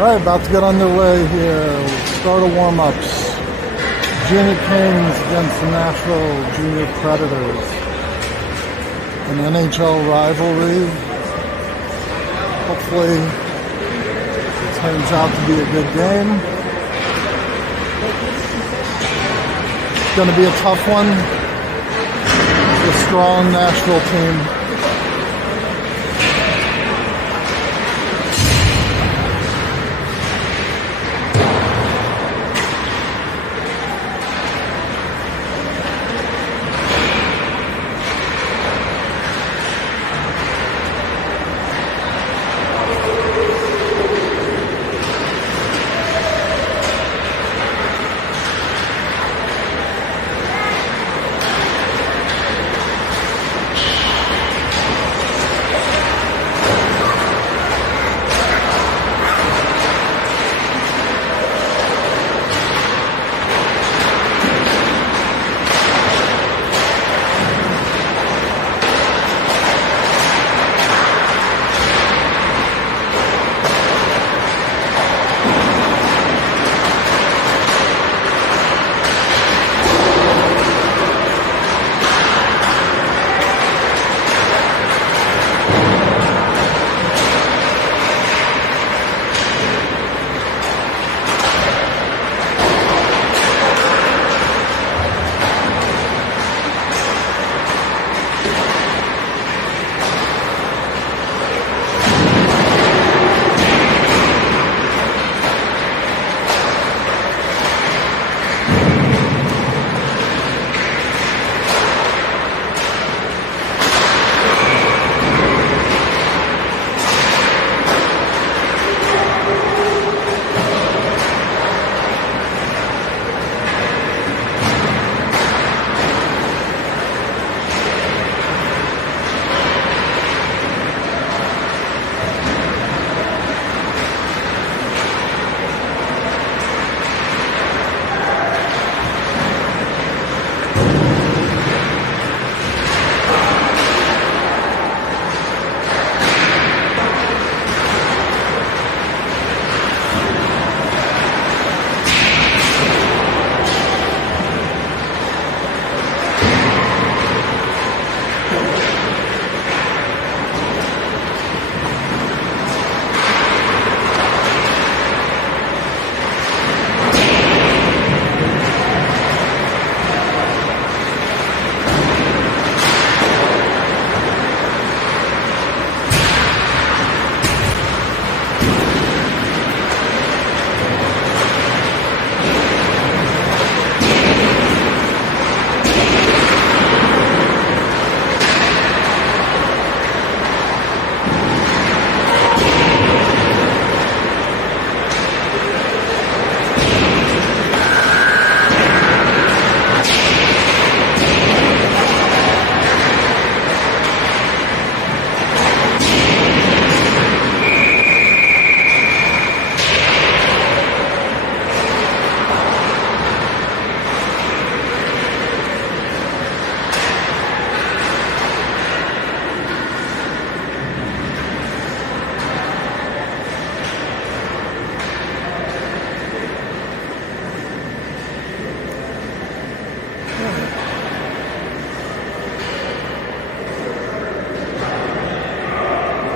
Right, about to get underway here. Start of warm-ups. Junior Kings against the Nashville Junior Predators. An NHL rivalry. Hopefully it turns out to be a good game. It's going to be a tough one. It's a strong Nashville team.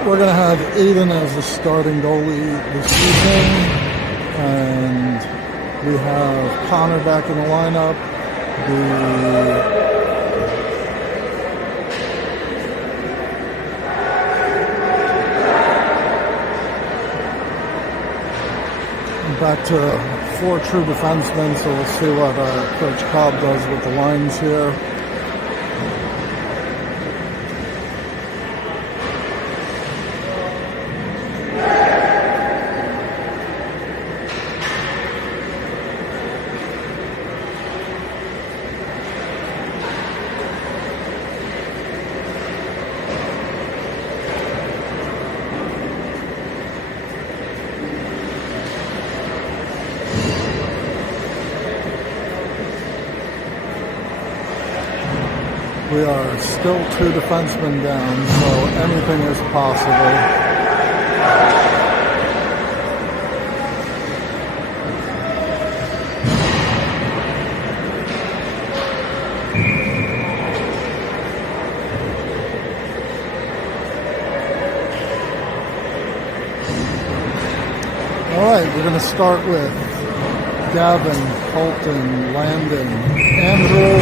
We're going to have Aiden as the starting goalie this season, and we have Connor back in the lineup. Back to 4 true defensemen, so we'll see what Coach Cobb does with the lines here. We are still 2 defensemen down, so anything is possible. going to start with Gavin, Colton, Landon, Andrew,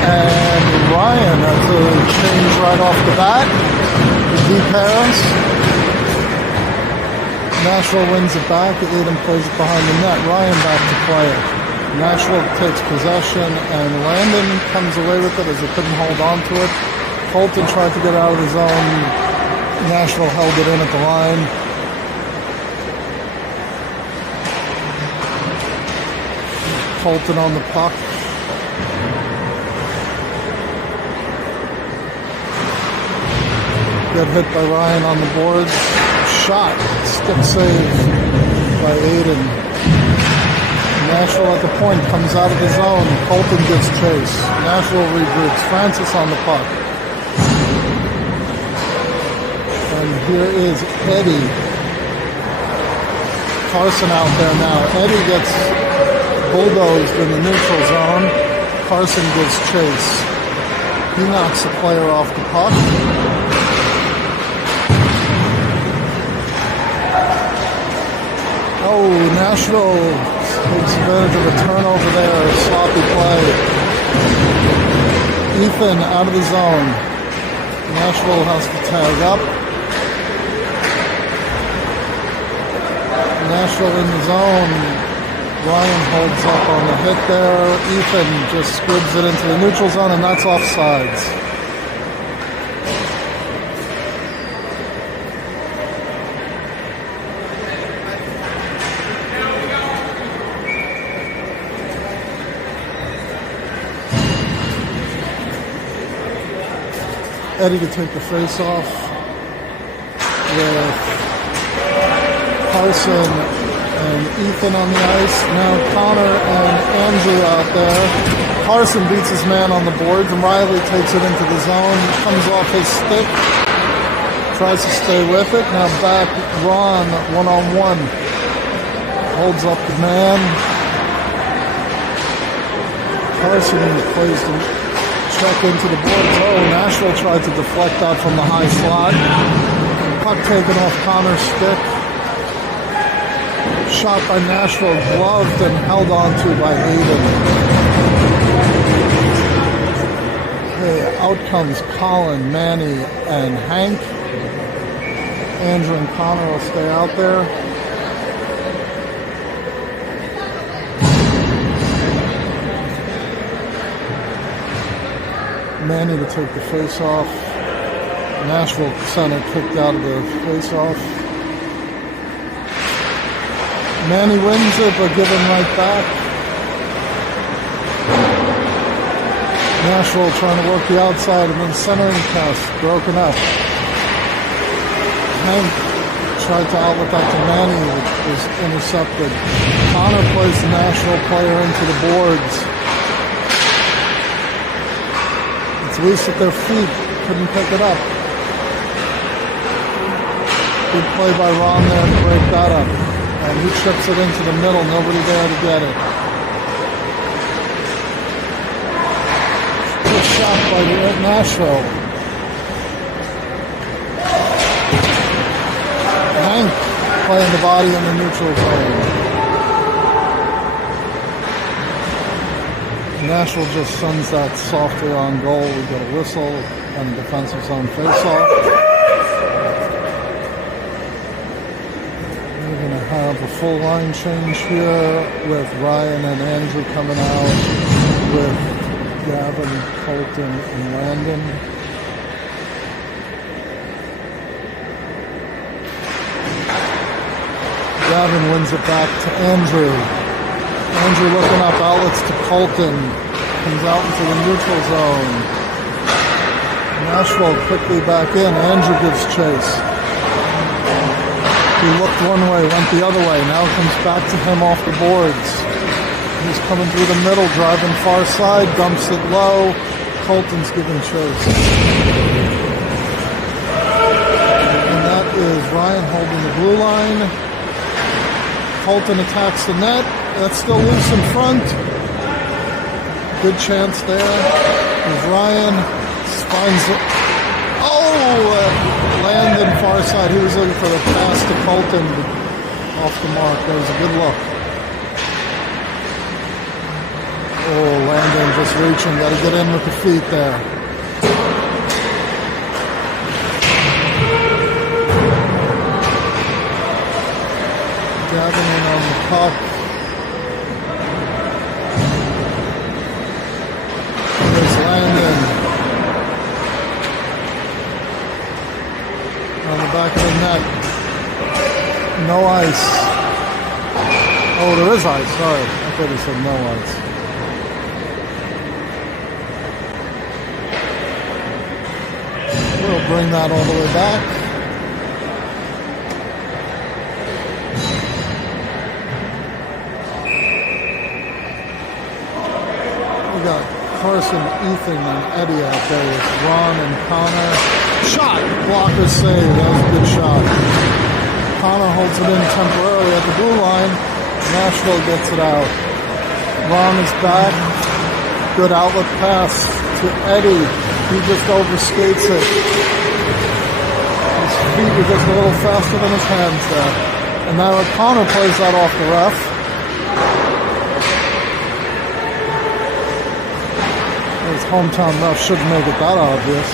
and Ryan. That's a change right off the bat. The D pairs. Nashville wins it back. Aiden plays it behind the net. Ryan back to play it. Nashville takes possession, and Landon comes away with it as he couldn't hold on to it. Colton tried to get out of the zone. Nashville held it in at the line. Colton on the puck. Get hit by Ryan on the boards. Shot. Stick save by Aiden. Nashville at the point comes out of the zone. Colton gives chase. Nashville regroups. Francis on the puck. And here is Eddie. Carson out there now. Eddie gets bulldozed in the neutral zone. Carson gives chase. He knocks the player off the puck. Oh, Nashville takes advantage of a turnover there. Sloppy play. Ethan out of the zone. Nashville has to tag up. Nashville in the zone. Ryan holds up on the hit there. Ethan just squibs it into the neutral zone, and that's offsides. Eddie to take the face-off with Carson and Ethan on the ice. Now Connor and Andrew out there. Carson beats his man on the boards, and Riley takes it into the zone. Comes off his stick. Tries to stay with it. Now back Ron one-on-one. Holds up the man. Carson plays the check into the boards. Oh, Nashville tried to deflect that from the high slot. Puck taken off Connor's stick. Shot by Nashville, gloved and held on to by Aiden. Okay, out comes Colin, Manny, and Hank. Andrew and Connor will stay out there. Manny to take the face-off. Nashville center kicked out of the face-off. Manny wins it, but given right back. Nashville trying to work the outside, and then centering pass broken up. Hank tried to outlet that to Manny, which was intercepted. Connor plays the Nashville player into the boards. It's loose at their feet, couldn't pick it up. Good play by Ron there to break that up. And he chips it into the middle, nobody there to get it. Good shot by Nashville. Hank playing the body in the neutral zone. Nashville just sends that softly on goal. We get a whistle and a defensive zone face-off. We're going to have a full line change here with Ryan and Andrew coming out, with Gavin, Colton, and Landon. Gavin wins it back to Andrew. Andrew looking up, outlets to Colton. Comes out into the neutral zone. Nashville quickly back in. Andrew gives chase. He looked one way, went the other way. Now comes back to him off the boards. He's coming through the middle, driving far side, dumps it low. Colton's giving chase. And that is Ryan holding the blue line. Colton attacks the net. That's still loose in front. Good chance there. As Ryan finds it. Oh! Landon far side. He was looking for the pass to Colton. off the mark. There's a good look. Oh, Landon just reaching. Got to get in with the feet there. Gabbing in on the puck. There's Landon. On the back of the net. No ice. Oh, there is ice. Sorry. I thought he said no ice. We'll bring that all the way back. We got Carson, Ethan, and Eddie out there with Ron and Connor. Shot! Blocker save. That was a good shot. Connor holds it in temporarily at the blue line. Nashville gets it out. Ron is back. Good outlet pass to Eddie. He just overskates it. His feet are just a little faster than his hands there. And now Connor plays that off the ref. His hometown ref shouldn't make it that obvious.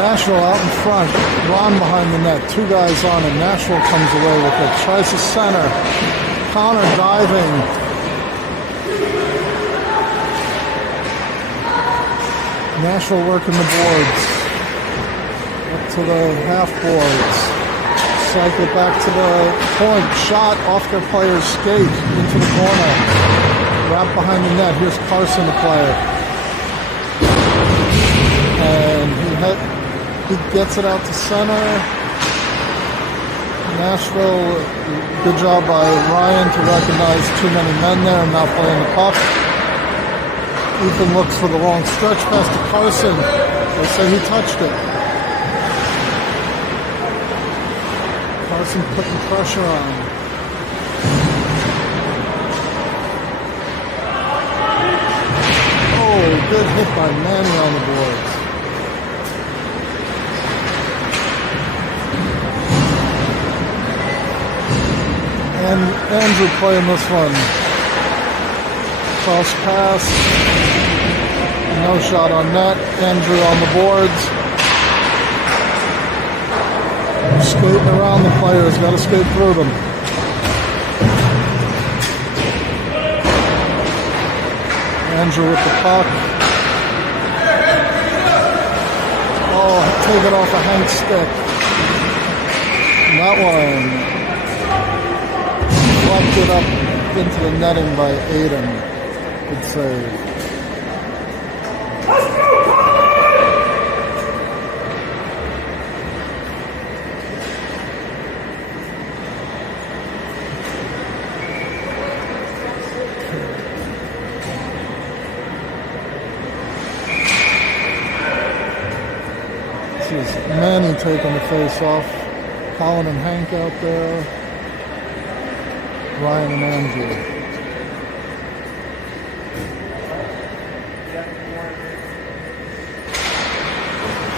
Nashville out in front. Ron behind the net. Two guys on and Nashville comes away with it. Tries to center. Connor diving. Nashville working the boards. Up to the half boards. Cycle back to the point. Shot off their player's skate into the corner. Wrap behind the net. Here's Carson, the player. And he gets it out to center. Nashville, good job by Ryan to recognize too many men there and not playing the puck. Ethan looks for the long stretch pass to Carson. They say he touched it. Carson putting pressure on. Oh, good hit by Manny on the boards. And Andrew playing this one. Cross pass. No shot on net. Andrew on the boards. Skating around the players. Got to skate through them. Andrew with the puck. Oh, take it off a Hank stick. And that one deflected up into the netting by Aiden. Good save. This is Manny taking the face off. Colin and Hank out there. Ryan and Andrew.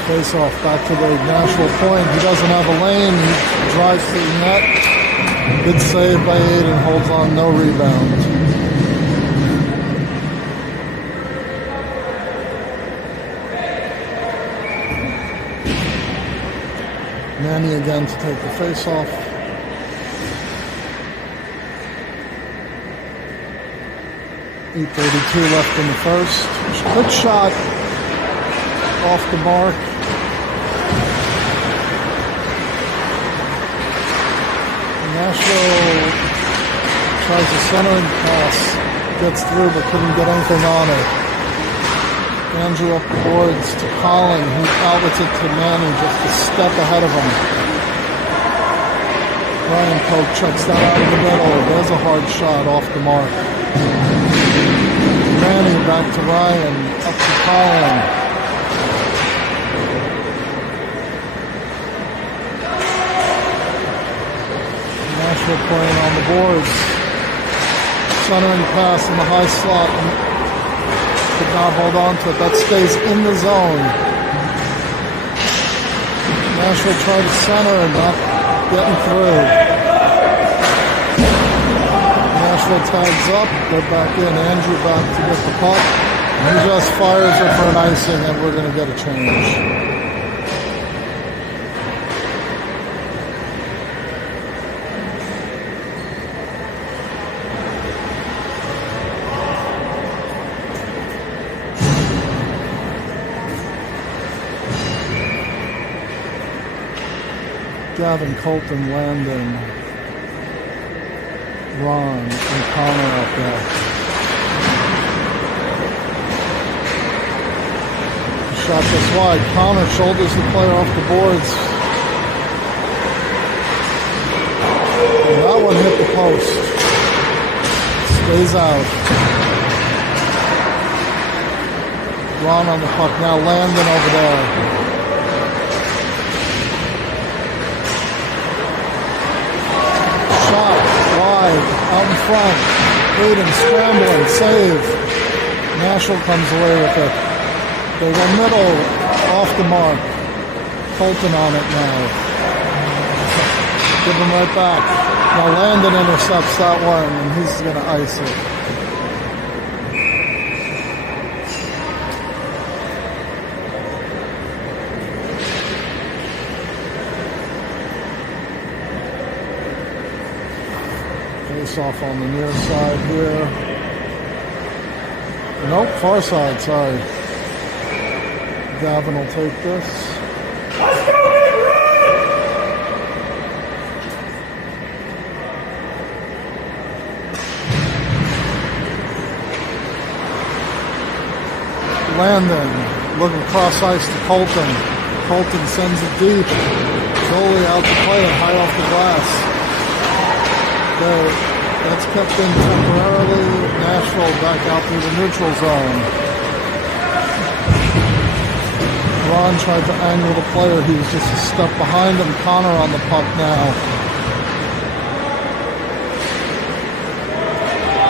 Face off back to the Nashville point. He doesn't have a lane. He drives to the net. Good save by Aiden. Holds on, no rebound. Manny again to take the face off. .832 left in the first. Good shot off the mark. Nashville tries to center and pass. Gets through but couldn't get anything on it. Andrew up the boards to Colin. He outlets it to Manny just a step ahead of him. Ryan Pope checks that out of the middle. There's a hard shot off the mark. Manny back to Ryan. Up to Colin. Nashville playing on the boards. Centering pass in the high slot. Could not hold on to it. That stays in the zone. Nashville tried to center and not getting through. Nashville tags up, go back in. Andrew back to get the puck. He just fires it for an icing, and we're going to get a change. Gavin, Colton, Landon, Ron, and Connor out there. Shot this wide. Connor shoulders the player off the boards. And that one hit the post. Stays out. Ron on the puck now. Landon over there. Shot wide out in front. Hayden scrambling. Save. Nashville comes away with it. They go middle, off the mark. Colton on it now. Give him right back. Now Landon intercepts that one, and he's going to ice it. Face off on the near side here. Nope, far side, sorry. Gavin will take this. Landon looking cross ice to Colton. Colton sends it deep. Jolie out to play it high off the glass. That's kept in temporarily. Nashville back out through the neutral zone. Ron tried to angle the player. He was just a step behind him. Connor on the puck now.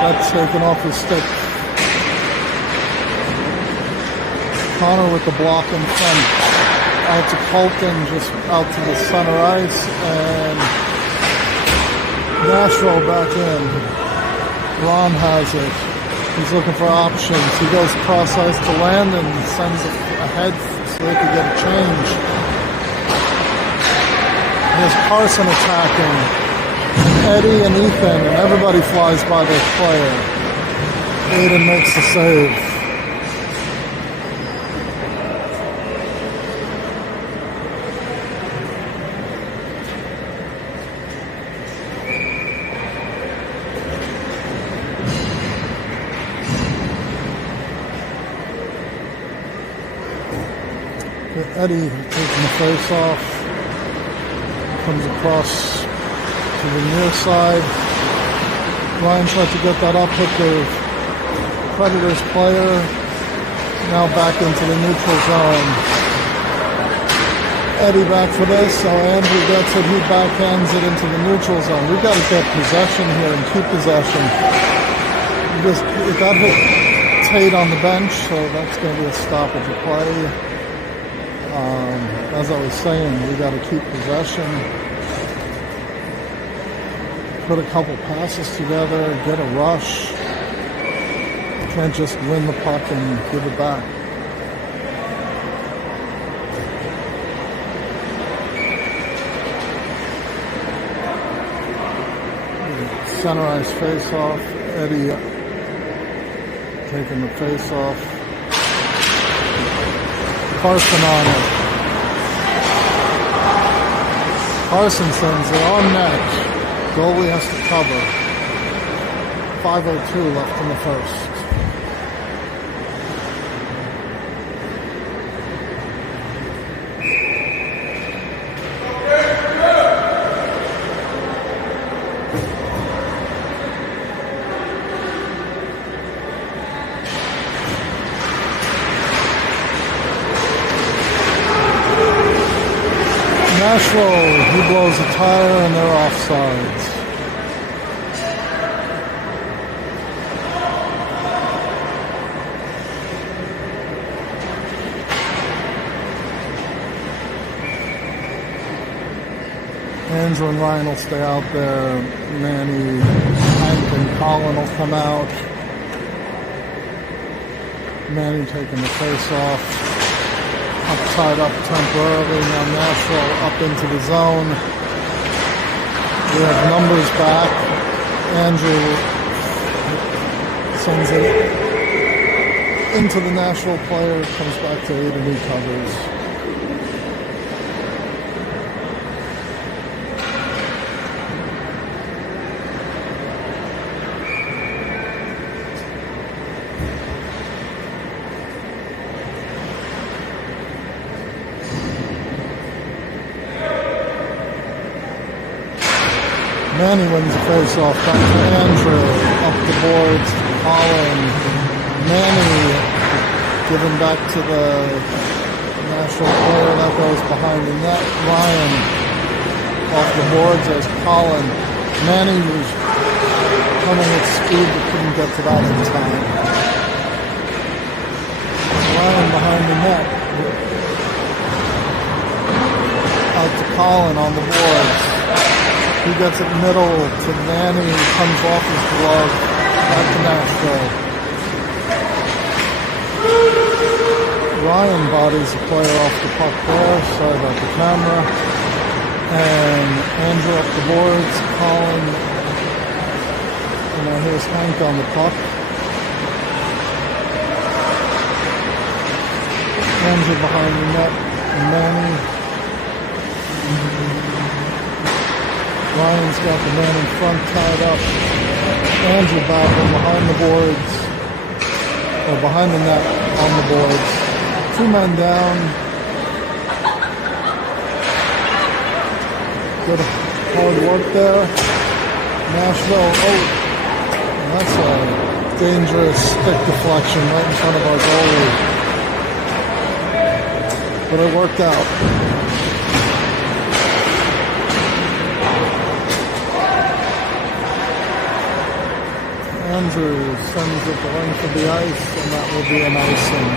That's taken off his stick. Connor with the block in front. Out to Colton, just out to the center ice. And Nashville back in. Ron has it. He's looking for options. He goes cross ice to Landon, sends it ahead so they could get a change. There's Carson attacking. Eddie and Ethan, and everybody flies by their player. Aiden makes the save. Eddie taking the face off, comes across to the near side. Ryan tried to get that up, hit the Predators player. Now back into the neutral zone. Eddie back for this, so Andrew gets it, he backhands it into the neutral zone. We've got to get possession here and keep possession. It got hit Tate on the bench, so that's going to be a stoppage of play. As I was saying, we got to keep possession, put a couple passes together, get a rush. You can't just win the puck and give it back. Center ice face off. Eddie taking the face off. Carson on it. Carson sends it on net. Goalie has to cover. 5:02 left in the first. Nashville, he blows a tire and they're offsides. Andrew and Ryan will stay out there. Manny, Hank, and Colin will come out. Manny taking the face off. Tied up temporarily. Now Nashville up into the zone. We have numbers back. Andrew sends it into the Nashville player. Comes back to Aiden, who covers. Manny wins the face-off, back to Andrew, up the boards to Colin. Manny given back to the Nashville player, that goes behind the net. Ryan off the boards as Colin. Manny was coming at speed but couldn't get to that in time. Ryan behind the net. Out to Colin on the boards. He gets it middle to Manny, comes off his glove, back to Nashville. Ryan bodies the player off the puck there, sorry about the camera. And Andrew up the boards, Colin, and now here's Hank on the puck. Andrew behind the net, and Manny. Ryan's got the man in front tied up. Andrew battling behind the boards, or behind the net on the boards. 2 men down. Good hard work there. Nashville, and that's a dangerous stick deflection right in front of our goalie. But it worked out. Andrew sends it the length of the ice, and that will be an icing.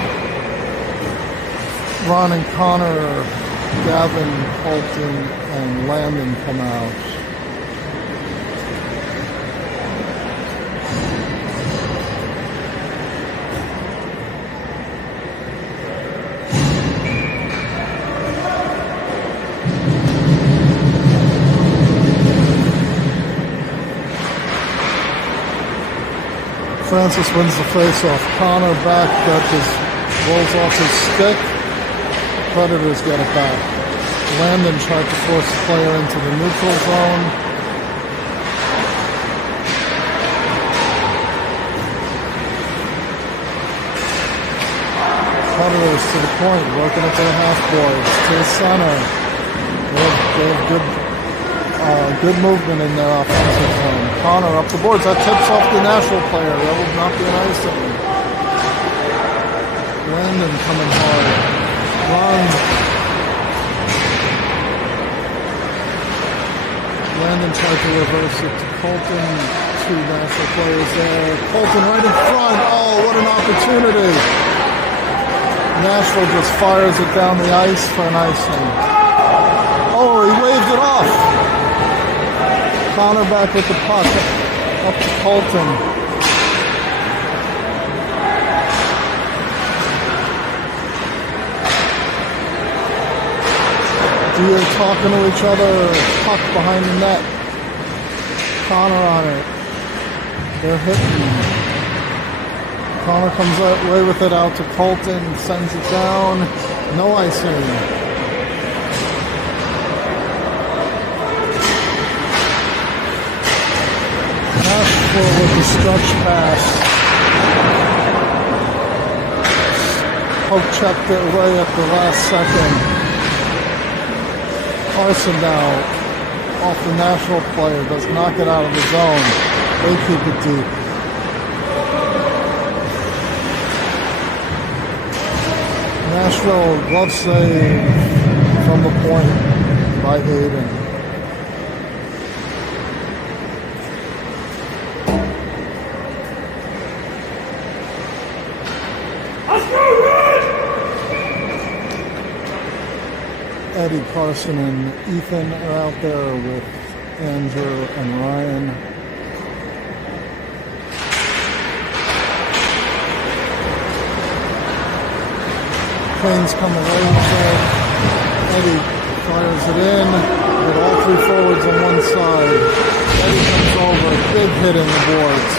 Ron and Connor, Gavin, Colton, and Landon come out. Francis wins the face-off. Connor back, rolls off his stick. Predators get it back. Landon tried to force the player into the neutral zone. Predators to the point, working at their half boards, to the center. They have good movement in their offensive zone. Connor up the boards. That tips off the Nashville player. That will not be an icing. Landon coming hard. Landon tried to reverse it to Colton. 2 Nashville players there. Colton right in front. Oh, what an opportunity. Nashville just fires it down the ice for an icing. Oh, he waved it off. Connor back with the puck, up to Colton. They're talking to each other, puck behind the net. Connor on it. They're hitting. Connor comes away with it out to Colton, sends it down. No icing. With the stretch pass. Poke checked it away at the last second. Carson now off the Nashville player, does not get out of the zone. They keep it deep. Nashville glove save from the point by Aiden. Eddie, Carson, and Ethan are out there with Andrew and Ryan. Kane's coming over. Eddie fires it in with all three forwards on one side. Eddie comes over, big hit in the boards.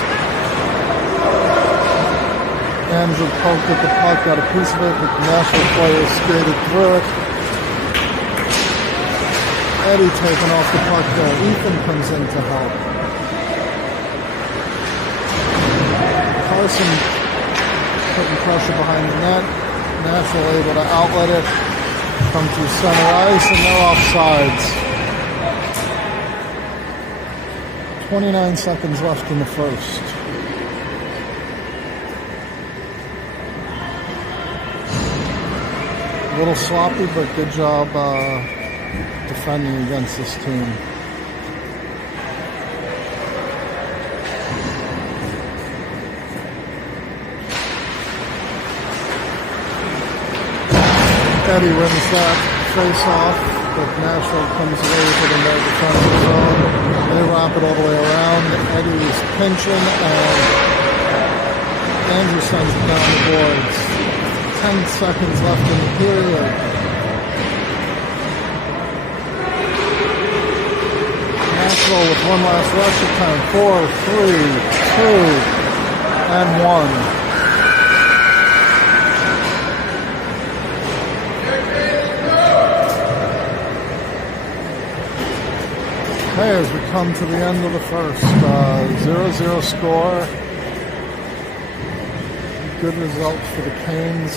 Andrew poked at the puck, got a piece of it, but the Nashville player skated through it. Eddie taking off the puck there. Ethan comes in to help. Carson putting pressure behind the net. Nashville able to outlet it. Come to center ice, and they're offsides. 29 seconds left in the first. A little sloppy, but good job defending against this team. Eddie wins that face-off, but Nashville comes away with it in their defensive zone. They wrap it all the way around. Eddie is pinching, and Andrew sends it down the boards. 10 seconds left in the period. Nashville with one last rush attempt. 4, 3, 2, and 1. Okay, as we come to the end of the first, 0-0 score. Good result for the Canes,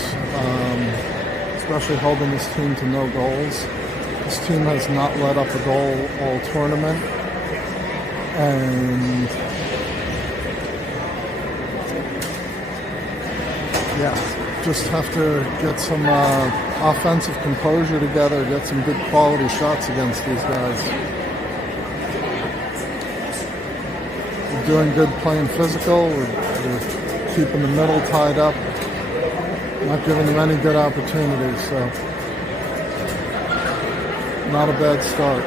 especially holding this team to no goals. This team has not let up a goal all tournament, and yeah, just have to get some offensive composure together, get some good quality shots against these guys. We're doing good playing physical. We're keeping the middle tied up, not giving them any good opportunities, so not a bad start.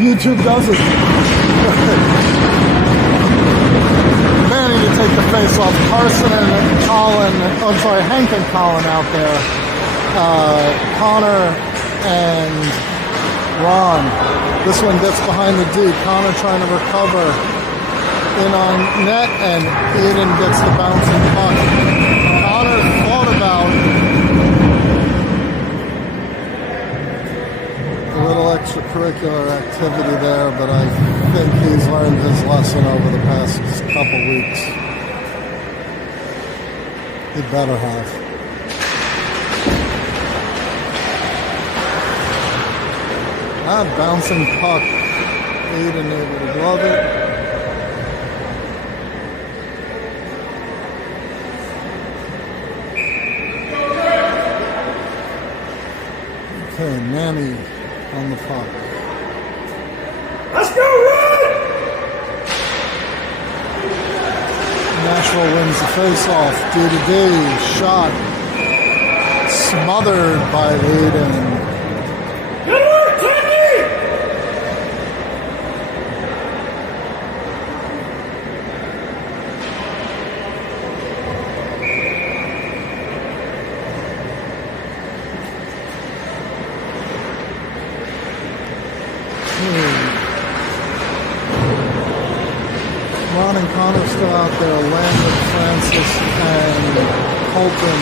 YouTube does it. Manning to take the face off. Carson and Colin, Hank and Colin out there. Connor and Ron. This one gets behind the D. Connor trying to recover in on net, and Eden gets the bouncing puck. Connor thought about a little extracurricular activity there, but I think he's learned his lesson over the past couple weeks. He better have. That bouncing puck, Aiden able to glove it. Okay, Manny on the puck. Let's go, Red! Nashville wins the face-off. D-to-D, shot smothered by Aiden. Good work, Timmy! Connor's still out there. Landon, Francis, and Colton.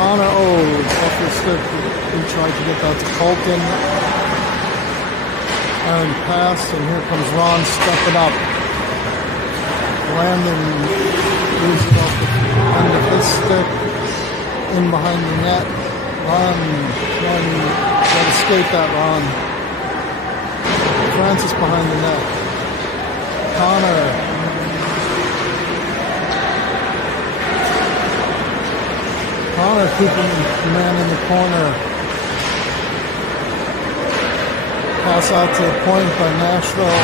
Connor, off the stick. He tried to get that to Colton. And pass, and here comes Ron stepping up. Landon moves it off the end of his stick. In behind the net. Ron, trying to skate that, Ron. Francis behind the net. Connor. Connor keeping the man in the corner. Pass out to the point by Nashville.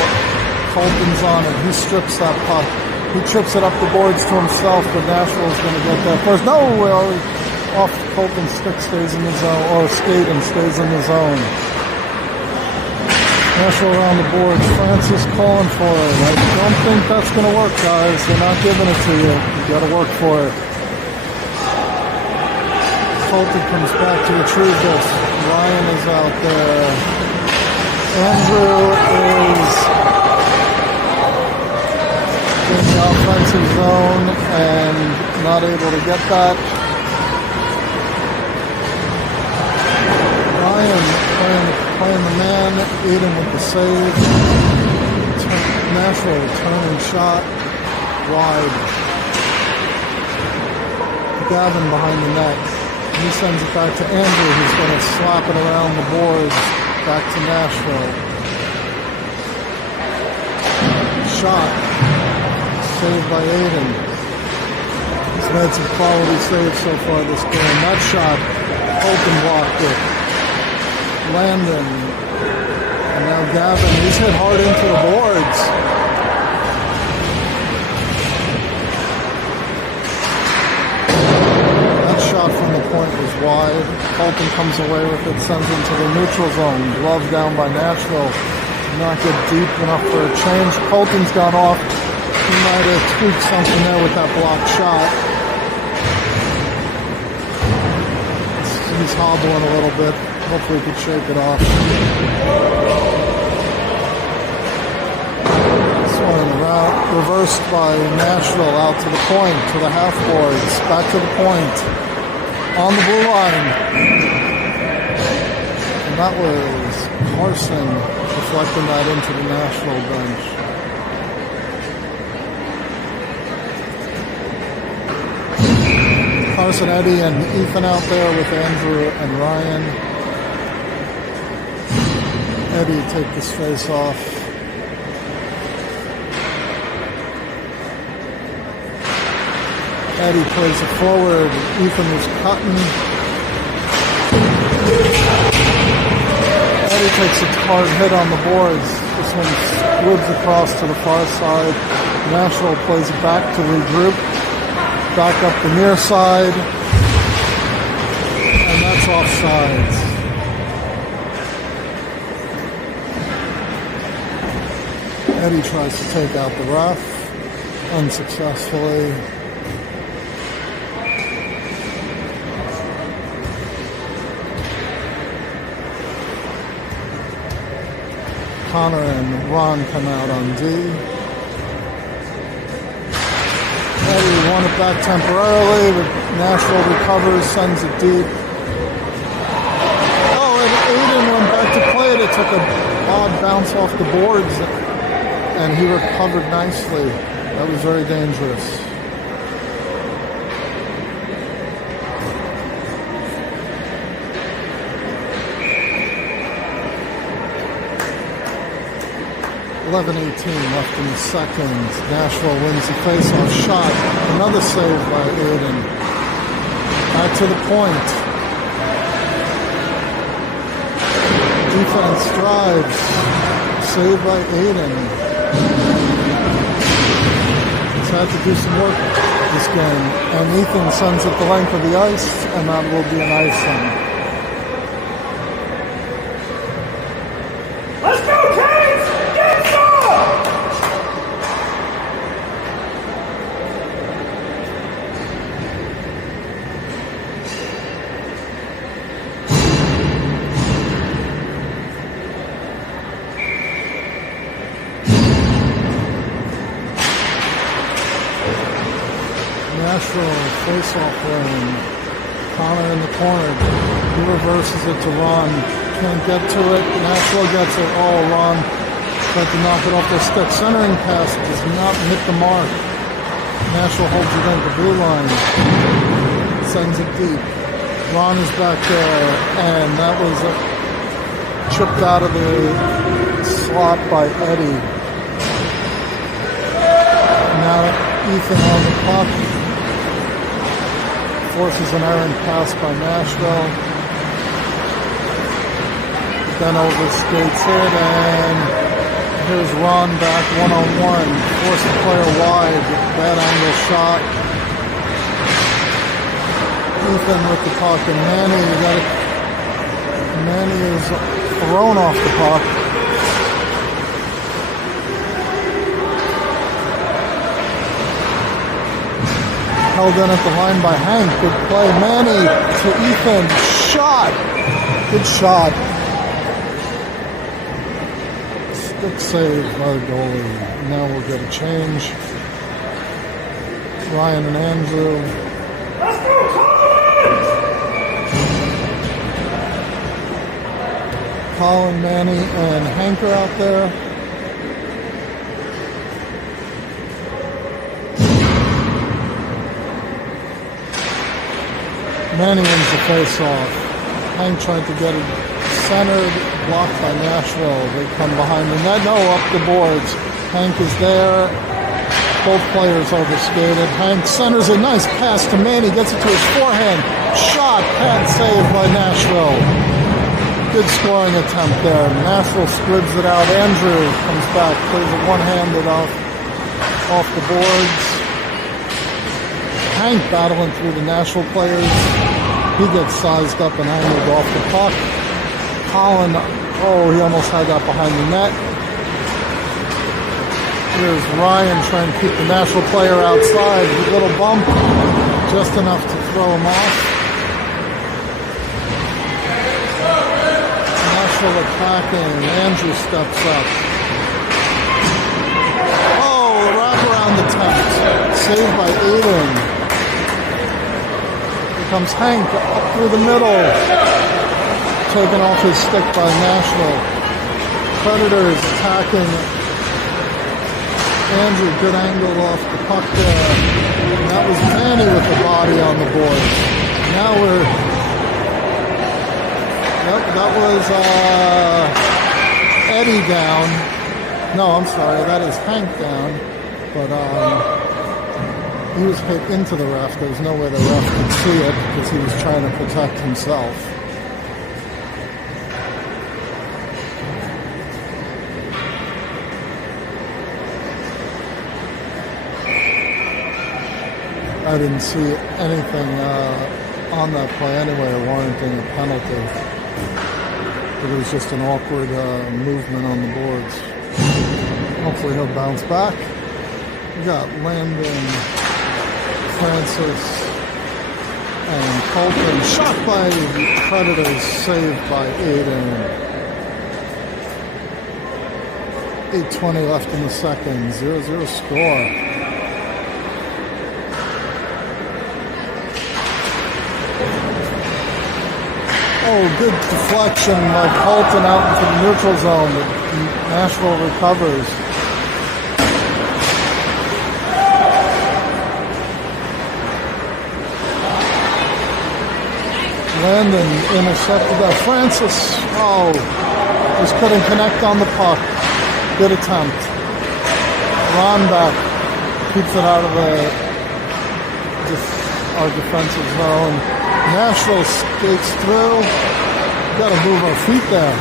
Colton's on it. He strips that puck. He trips it up the boards to himself, but Nashville's going to get that first. No, off Colton's stick stays in the zone, or skate and stays in the zone. Nashville around the boards. Francis calling for it. I don't think that's going to work, guys. They're not giving it to you. You got to work for it. Colton comes back to retrieve this. Ryan is out there. Andrew is in the offensive zone and not able to get that. Ryan playing the man, Eden with the save. Nashville turning shot wide. Gavin behind the net. He sends it back to Andrew, who's going to slap it around the boards. Back to Nashville. Shot. Saved by Aiden. He's made some quality saves so far this game. That shot, Colton blocked it. Landon. And now Gavin. He's hit hard into the boards. That shot from the point was wide. Colton comes away with it, sends it to the neutral zone. Glove down by Nashville. Not get deep enough for a change. Colton's gone off. He might have tweaked something there with that blocked shot. He's hobbling a little bit. Hopefully he could shake it off. This one reversed by Nashville out to the point, to the half boards. Back to the point. On the blue line. And that was Carson deflecting that into the Nashville bench. Carson, Eddie, and Ethan out there with Andrew and Ryan. Eddie take this face off. Eddie plays it forward. Ethan was cutting. Eddie takes a hard hit on the boards. This one squibs across to the far side. Nashville plays it back to regroup. Back up the near side. And that's offsides. Eddie tries to take out the ref. Unsuccessfully. Connor and Ron come out on D. Eddie won it back temporarily, but Nashville recovers, sends it deep. Oh, and Aiden went back to play it. It took an odd bounce off the boards, and he recovered nicely. That was very dangerous. .18 left in the second. Nashville wins the face-off shot. Another save by Aiden. Back to the point. Defense drives. Saved by Aiden. He's had to do some work this game. And Ethan sends it the length of the ice, and that will be an icing. Let's go, Canes! Get some! Nashville face-off lane. Connor in the corner. He reverses it to Ron. Can't get to it. Nashville gets it. Oh, Ron tried to knock it off the stick. Centering pass does not hit the mark. Nashville holds it in the blue line. Sends it deep. Ron is back there, and that was chipped out of the slot by Eddie. Now Ethan on the puck. Forces an errant pass by Nashville. Then overskates it, and here's Ron back one-on-one. Force the player wide. Bad angle shot. Ethan with the puck, and Manny is thrown off the puck. Held in at the line by Hank. Good play. Manny to Ethan. Shot. Good shot. Stick save by the goalie. Now we'll get a change. Ryan and Andrew. Let's go, Colin, Manny, and Hank are out there. Manny wins the face-off. Hank tried to get it centered, blocked by Nashville. They come behind the net. No, up the boards. Hank is there. Both players overskated. Hank centers a nice pass to Manny. Gets it to his forehand. Shot. Pad save by Nashville. Good scoring attempt there. Nashville squibs it out. Andrew comes back. Plays it one-handed off the boards. Hank battling through the Nashville players. He gets sized up and angled off the puck. Colin, he almost had that behind the net. Here's Ryan trying to keep the Nashville player outside. A little bump, just enough to throw him off. Nashville attacking. Andrew steps up. Oh, the wraparound attempt. Saved by Aiden. Comes Hank up through the middle, taken off his stick by Nashville. Predators attacking Andrew, good angle off the puck there. And that was Manny with the body on the board. Now that was Eddie down. No, I'm sorry, that is Hank down. But he was hit into the ref. There was no way the ref could see it because he was trying to protect himself. I didn't see anything on that play anyway warranting a penalty. It was just an awkward movement on the boards. Hopefully he'll bounce back. We got Landon, Francis, and Colton. Shot by Predators, saved by Aiden. 8:20 left in the second. 0-0 score. Oh, good deflection by Colton out into the neutral zone. Nashville recovers. Landon intercepted that. Francis, just couldn't connect on the puck. Good attempt. Ron back, keeps it out of our defensive zone. Nashville skates through. Got to move our feet there.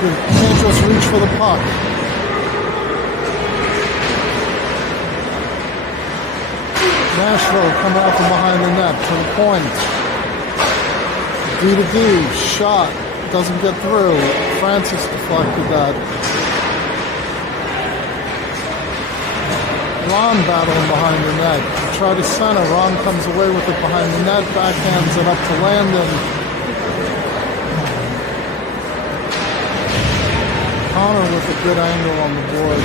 You can't just reach for the puck. Nashville coming out from behind the net to the point. D to D, shot, doesn't get through. Francis deflected that. Ron battling behind the net. Try to center. Ron comes away with it behind the net. Backhands it up to Landon. Connor with a good angle on the board.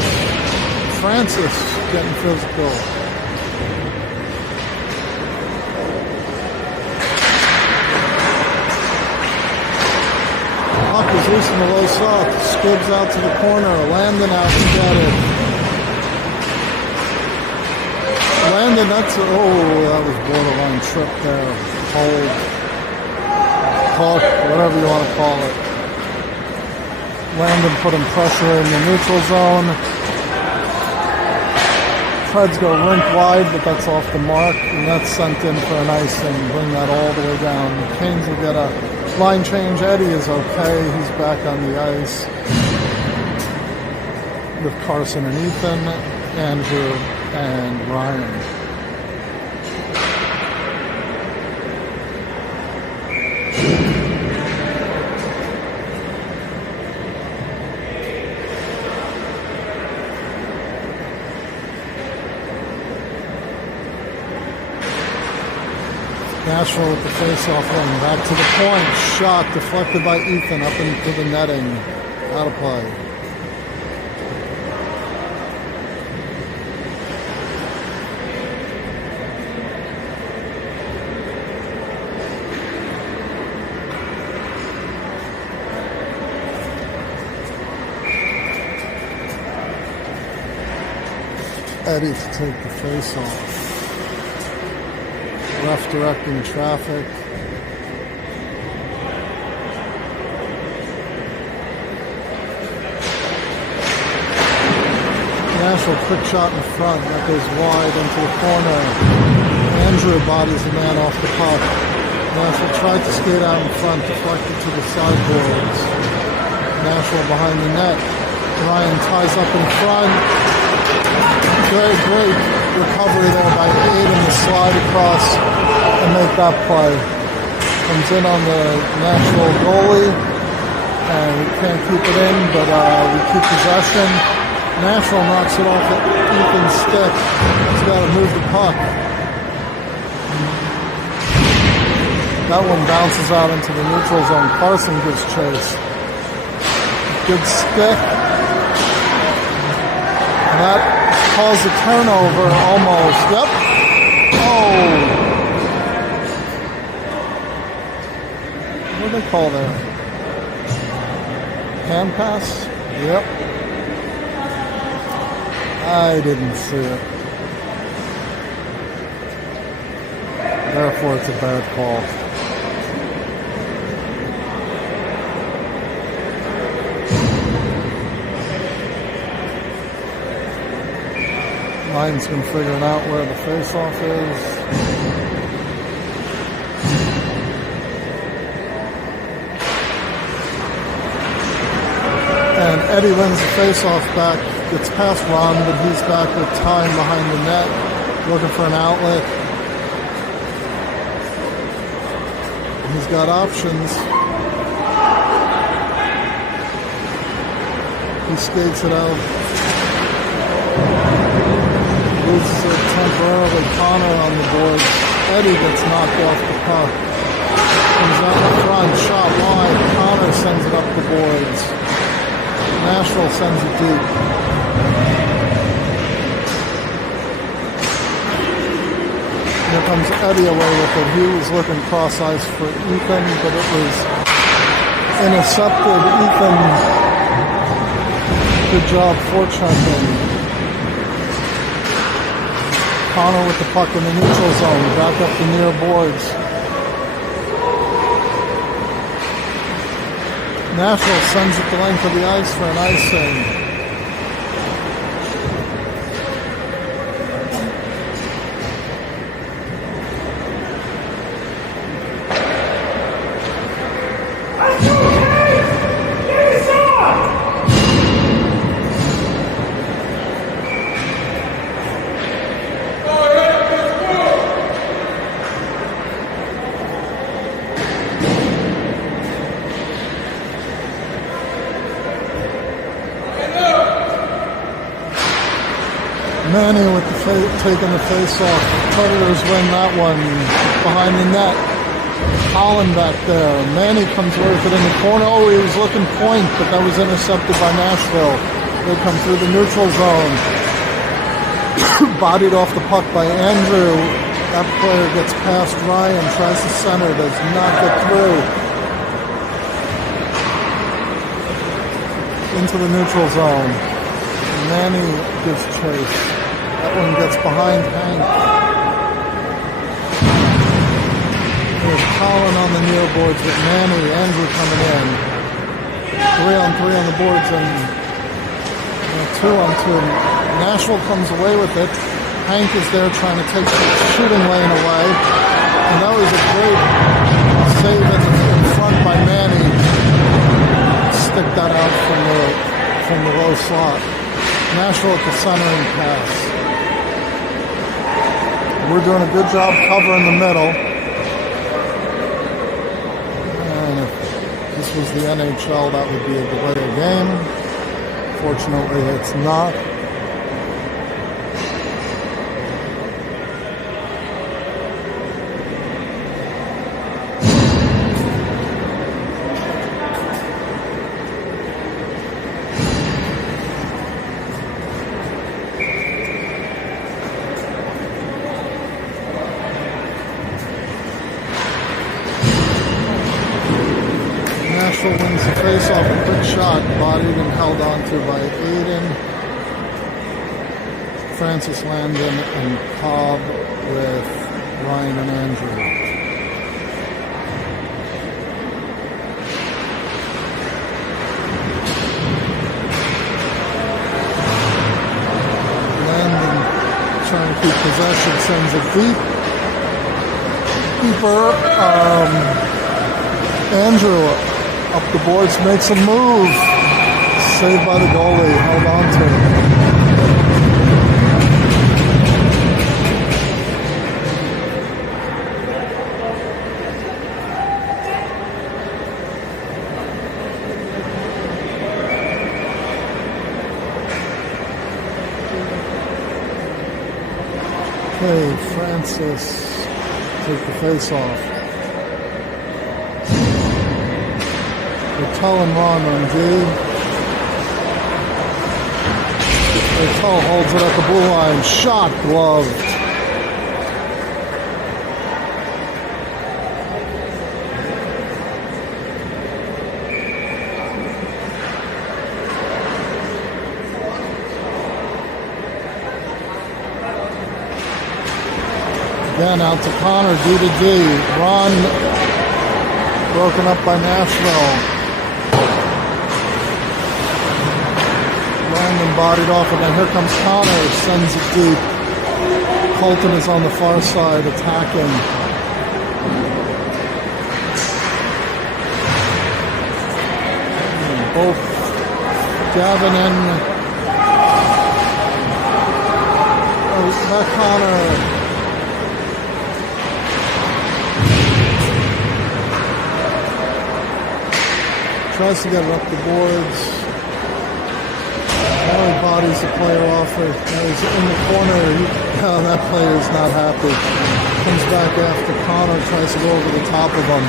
Francis getting physical. loose in the low soft. Skids out to the corner. Landon out to get it. Landon, that's, that was borderline trip there. Hold. Talk, whatever you want to call it. Landon putting pressure in the neutral zone. Treads go rink wide, but that's off the mark, and that's sent in for an icing. Bring that all the way down. Canes will get a line change. Eddie is okay. He's back on the ice with Carson and Ethan, Andrew, and Ryan. Nashville with the face-off lane. Back to the point. Shot deflected by Ethan up into the netting. Out of play. Eddie to take the face-off. Ref directing traffic. Nashville quick shot in front. That goes wide into the corner. Andrew bodies the man off the puck. Nashville tried to skate out in front, deflected to the sideboards. Nashville behind the net. Ryan ties up in front. Great recovery there by Aiden to slide across and make that play. Comes in on the Nashville goalie, and we can't keep it in, but we keep possession. Nashville knocks it off at Ethan's stick. He's got to move the puck. That one bounces out into the neutral zone. Carson gives chase. Good stick. And that caused a turnover almost. Yep. Oh. What do they call there? Hand pass? Yep. I didn't see it. Therefore, it's a bad call. Ryan's been figuring out where the face-off is. And Eddie wins the face-off back, gets past Ron, but he's back with time behind the net, looking for an outlet. He's got options. He skates it out. Loses it temporarily. Connor on the boards. Eddie gets knocked off the puck. Comes out in front. Shot wide. Connor sends it up the boards. Nashville sends it deep. Here comes Eddie away with it. He was looking cross ice for Ethan, but it was intercepted. Ethan, good job forechecking. Connor with the puck in the neutral zone, back up the near boards. Nashville sends it the length of the ice for an icing. Manny with the taking the face off. Predators win that one behind the net. Holland back there. Manny comes away with it in the corner. Oh, he was looking point, but that was intercepted by Nashville. They come through the neutral zone. Bodied off the puck by Andrew. That player gets past Ryan, tries to center, does not get through. into the neutral zone. Manny gives chase. That one gets behind Hank. There's Colin on the near boards with Manny, Andrew coming in. 3-on-3 on the boards and 2-on-2. Nashville comes away with it. Hank is there trying to take the shooting lane away. And that was a great save in front by Manny. Stick that out from the low slot. Nashville at the centering pass. We're doing a good job covering the middle. And if this was the NHL, that would be a delay of game. Fortunately, it's not. Nashville wins the face-off, a quick shot, bodied and held onto by Aiden, Francis Landon, and Cobb with Ryan and Andrew. Landon trying to keep possession, sends it deeper. Andrew up the boards, makes a move. Saved by the goalie, held on to it. Okay, Francis take the face off. Tell and Ron on D. Tell holds it at the blue line. Shot gloved. Again out to Connor, D to D. Ron broken up by Nashville. Landon bodied off, and then here comes Connor, sends it deep. Colton is on the far side attacking. And both Gavin and that Connor. Tries to get it up the boards. Now he bodies the player off. Now he's in the corner. That player is not happy. Comes back after Connor, tries to go over the top of him.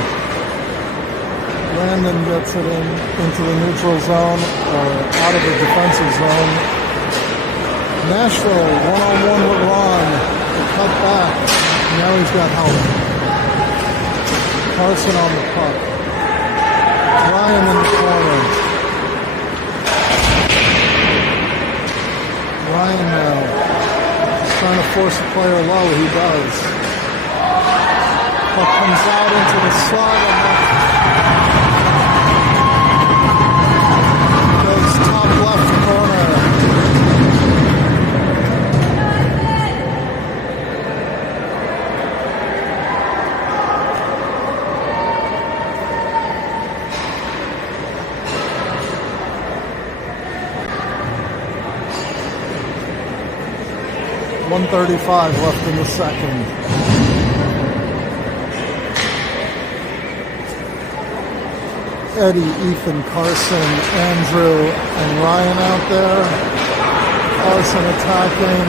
Landon gets it into the neutral zone, or out of the defensive zone. Nashville, one-on-one with Ron. They cut back. Now he's got help. Carson on the puck. Ryan in the corner. Ryan now trying to force the player low. He does. Puck comes out into the slot and goes top left corner. .135 left in the second. Eddie, Ethan, Carson, Andrew, and Ryan out there. Carson attacking.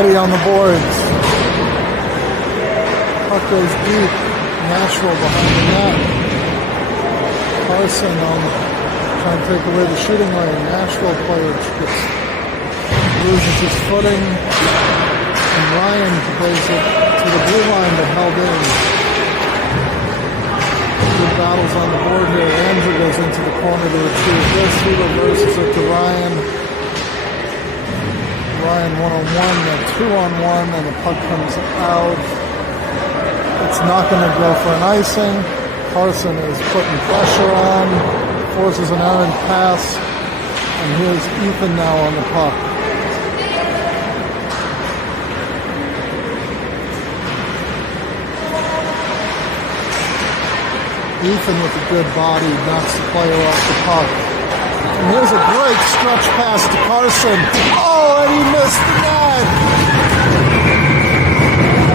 Eddie on the boards. Puck goes deep. Nashville behind the net. Carson trying to take away the shooting lane. Nashville player loses his footing, and Ryan plays it to the blue line but held in. Good battles on the board here. Andrew goes into the corner to retrieve this. He reverses it to Ryan. Ryan 1-on-1, then 2-on-1, and the puck comes out. It's not going to go for an icing. Carson is putting pressure on, forces an errant pass, and here's Ethan now on the puck. Ethan with a good body knocks the player off the puck. And here's a great stretch pass to Carson. Oh, and he missed the net.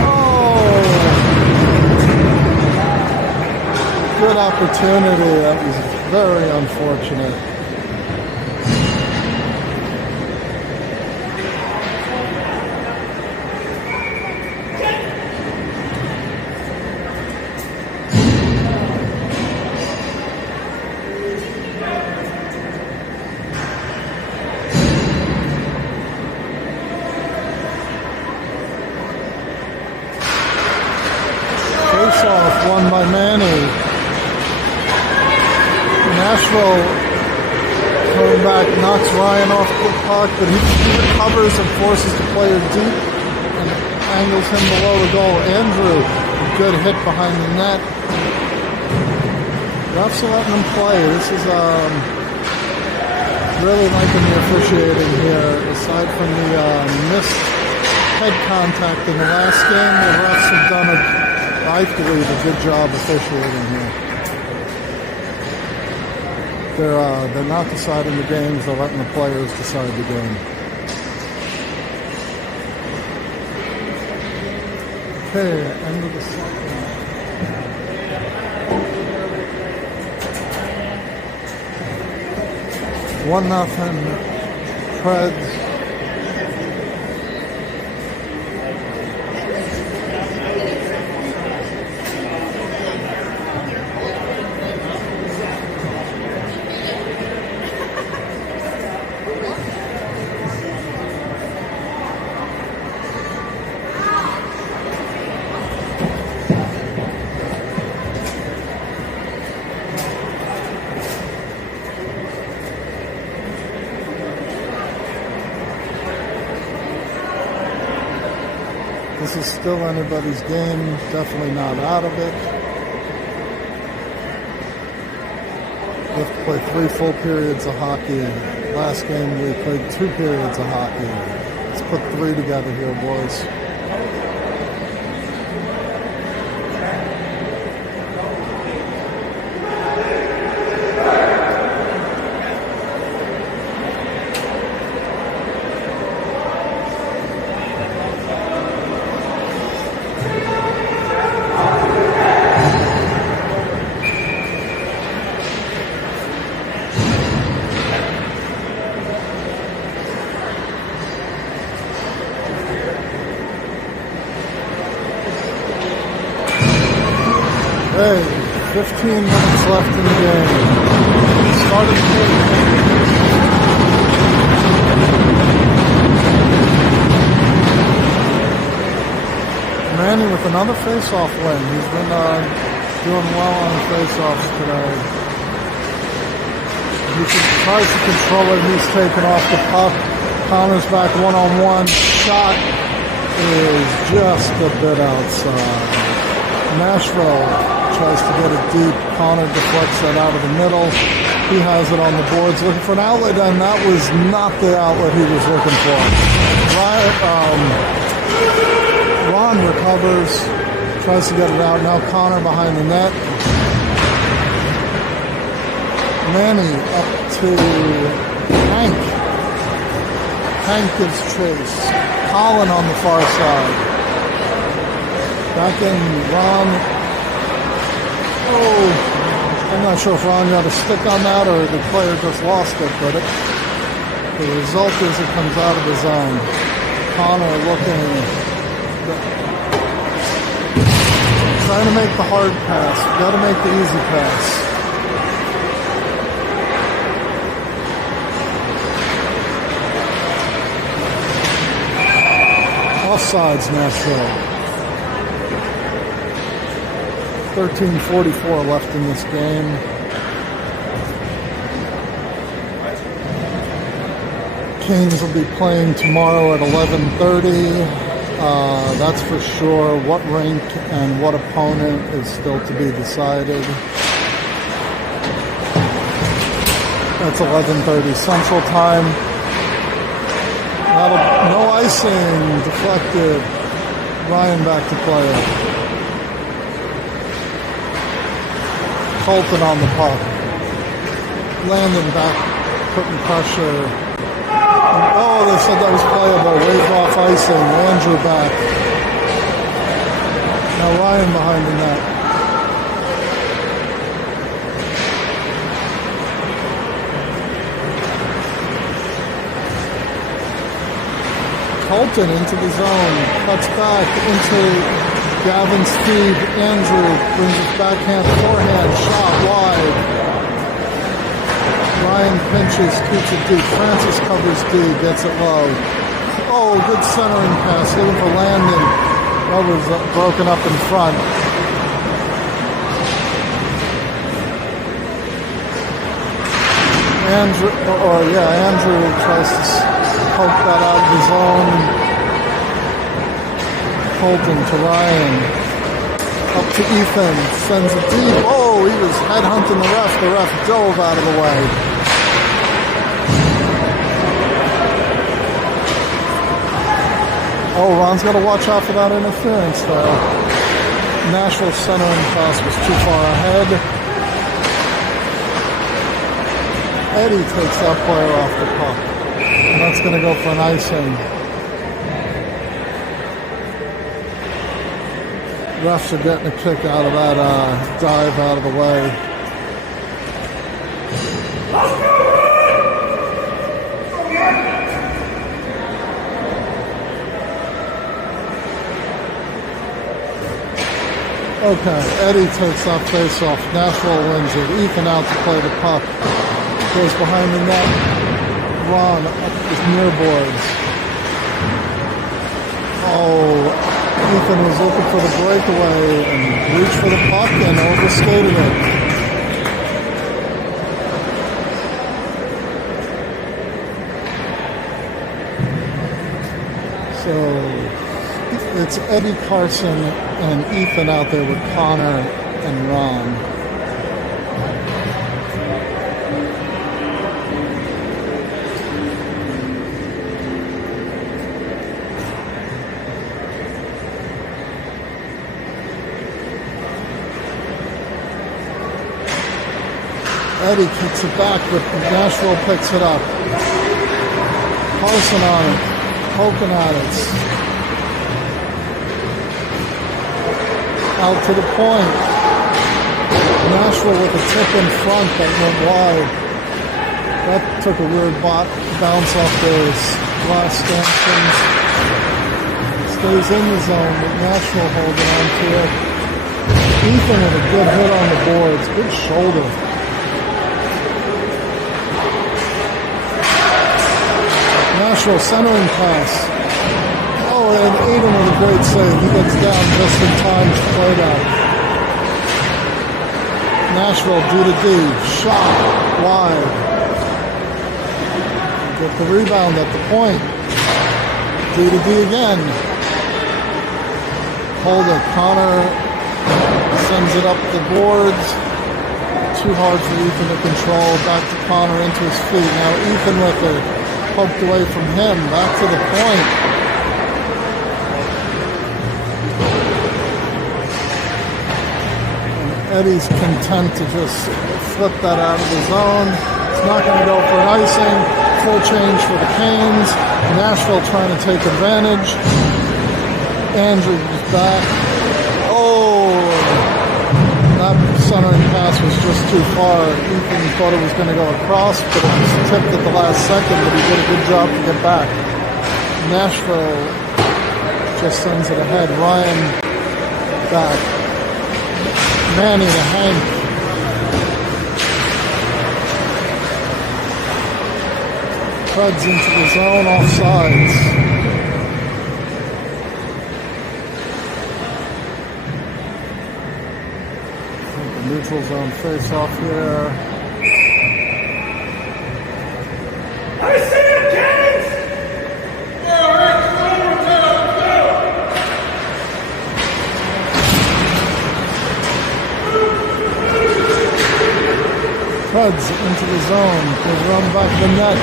Oh. Good opportunity. That was very unfortunate. Face-off won by Manny. Nashville coming back, knocks Ryan off the puck, but he recovers and forces the player deep and angles him below the goal. Andrew, a good hit behind the net. Refs are letting him play. This is really liking the officiating here. Aside from the missed head contact in the last game, the refs have done I believe a good job officiating here. They're not deciding the games, they're letting the players decide the game. Okay, end of the second. 1-0 Preds. This is still anybody's game, definitely not out of it. We have to play 3 full periods of hockey. Last game we played 2 periods of hockey. Let's put 3 together here, boys. Hey, 15 minutes left in the game. Started the game. Manny with another face-off win. He's been doing well on the face-offs today. He tries to control it. He's taken off the puck. Connor's back 1-on-1. Shot is just a bit outside. Nashville tries to get it deep. Connor deflects that out of the middle. He has it on the boards, looking for an outlet, and that was not the outlet he was looking for. Ron recovers, tries to get it out. Now Connor behind the net. Manny up to Hank. Hank gives chase. Colin on the far side. Back in Ron. Oh, I'm not sure if Ron got a stick on that or the player just lost it, but the result is it comes out of the zone. Connor looking, trying to make the hard pass. Got to make the easy pass. Offsides, Nashville. 13:44 left in this game. Canes will be playing tomorrow at 11:30. That's for sure. What rank and what opponent is still to be decided. That's 11:30 Central Time. No icing. Deflected. Ryan back to play it. Colton on the puck. Landon back, putting pressure. Oh, they said that was playable. Waved off icing. Andrew back. Now Ryan behind the net. Colton into the zone. Cuts back into Gavin's feed. Andrew brings his backhand forehand. Shot wide. Ryan pinches, keeps it deep. Francis covers D, gets it low. Oh, good centering pass, looking for Landon. That was broken up in front. Andrew tries to poke that out of the zone. Colton to Ryan. Up to Ethan, sends it deep. Oh, he was headhunting the ref. The ref dove out of the way. Oh, Ron's got to watch out for that interference there. Nashville's centering pass was too far ahead. Eddie takes that player off the puck. And that's going to go for an icing. Refs are getting a kick out of that dive out of the way. Okay, Eddie takes that face off. Nashville wins it. Ethan out to play the puck. Goes behind the net. Ron up with near boards. Oh, Ethan was looking for the breakaway and reached for the puck and overskated it. So it's Eddie Carson and Ethan out there with Connor and Ron. Eddie kicks it back, but Nashville picks it up. Carson on it, poking at it. Out to the point. Nashville with a tip in front that went wide. That took a weird bounce off those glass stanchions. Stays in the zone, but Nashville holding on to it. Ethan with a good hit on the boards, good shoulder. Nashville centering pass. Oh, and Aiden with a great save. He gets down just in time to play that. Nashville D to D. Shot wide. Get the rebound at the point. D to D again. Hold it. Connor sends it up the boards. Too hard for Ethan to control. Back to Connor into his feet. Now Ethan with it. Poked away from him, back to the point. And Eddie's content to just flip that out of the zone. It's not going to go for an icing. Full change for the Canes. Nashville trying to take advantage. Andrew's back. Oh, that centering pass was just too far. Ethan thought it was going to go across, but it was tipped at the last second, but he did a good job to get back. Nashville just sends it ahead. Ryan back. Manny to Hank. Treads into the zone, offsides. neutral zone face off here. I see it, kids! Heads into the zone. Goes around the back of the net.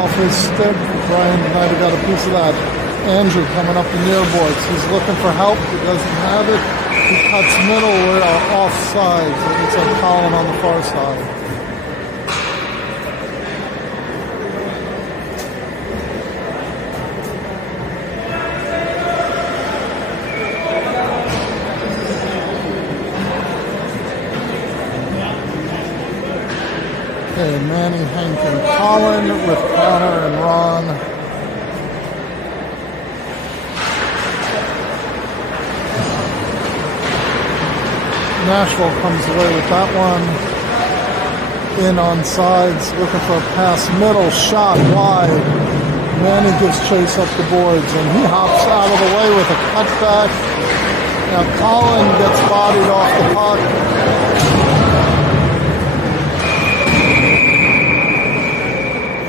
Off his stick. Brian might have got a piece of that. Andrew coming up the near boards. He's looking for help. He doesn't have it. He cuts middle. We're off sides. It looks like Colin on the far side. Okay, Manny, Hank, and Colin with Connor and Ron. Nashville comes away with that one. In on sides, looking for a pass middle, shot wide. Manny gives chase up the boards, and he hops out of the way with a cutback. Now Colin gets bodied off the puck.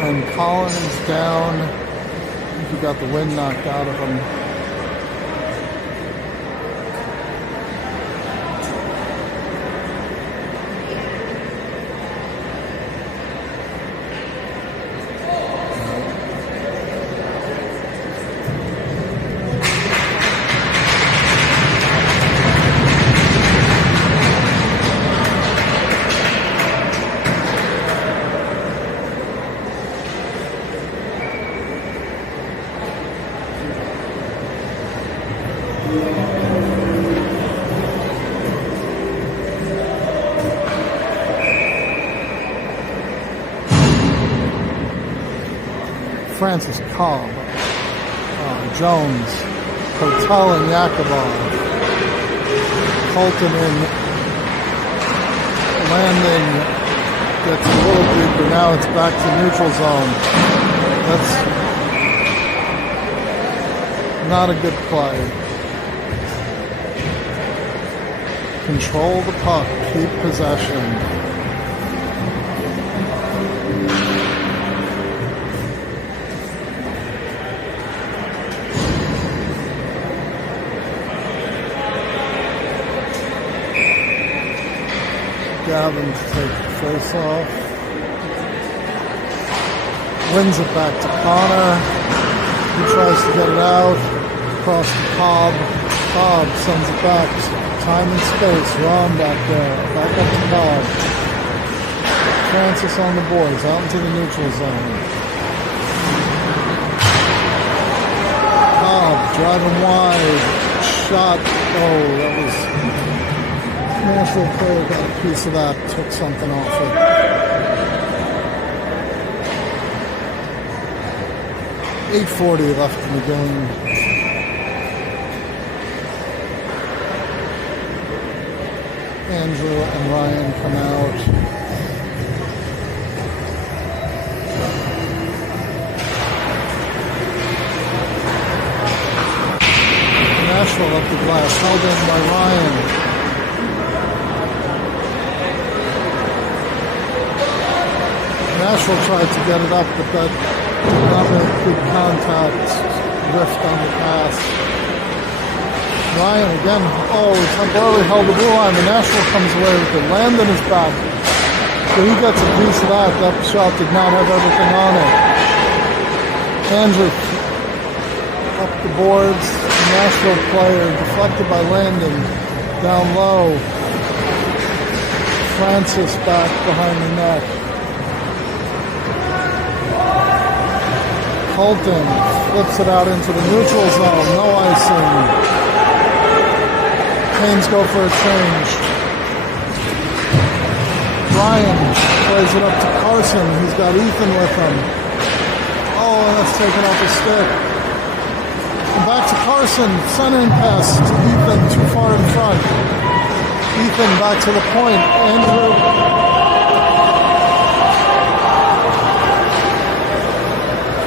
And Colin is down. I think he got the wind knocked out of him. Francis Cobb, Jones, Hotel and Yakubov, Colton in, Landing gets a little deeper, now it's back to neutral zone. That's not a good play. Control the puck, keep possession. Gavin to take the face off. Wins it back to Connor. He tries to get it out. Across to Cobb. Cobb sends it back. Time and space. Ron back there. Back up to Cobb. Francis on the boards. Out into the neutral zone. Cobb driving wide. Shot. Oh, that was... Nashville player got a piece of that, took something off it. .840 left in the game. Andrew and Ryan come out. Nashville up the glass, held in by Ryan. Nashville tried to get it up, but that did not make good contact. Rift on the pass. Ryan again, temporarily held the blue line, but Nashville comes away with it. Landon is back. So he gets a piece of that. That shot did not have everything on it. Andrew up the boards. Nashville player deflected by Landon. Down low. Francis back behind the net. Colton flips it out into the neutral zone. No icing. Canes go for a change. Ryan plays it up to Carson. He's got Ethan with him. Oh, and that's taken off his stick. And back to Carson. Centering pass to Ethan. Too far in front. Ethan back to the point. Andrew.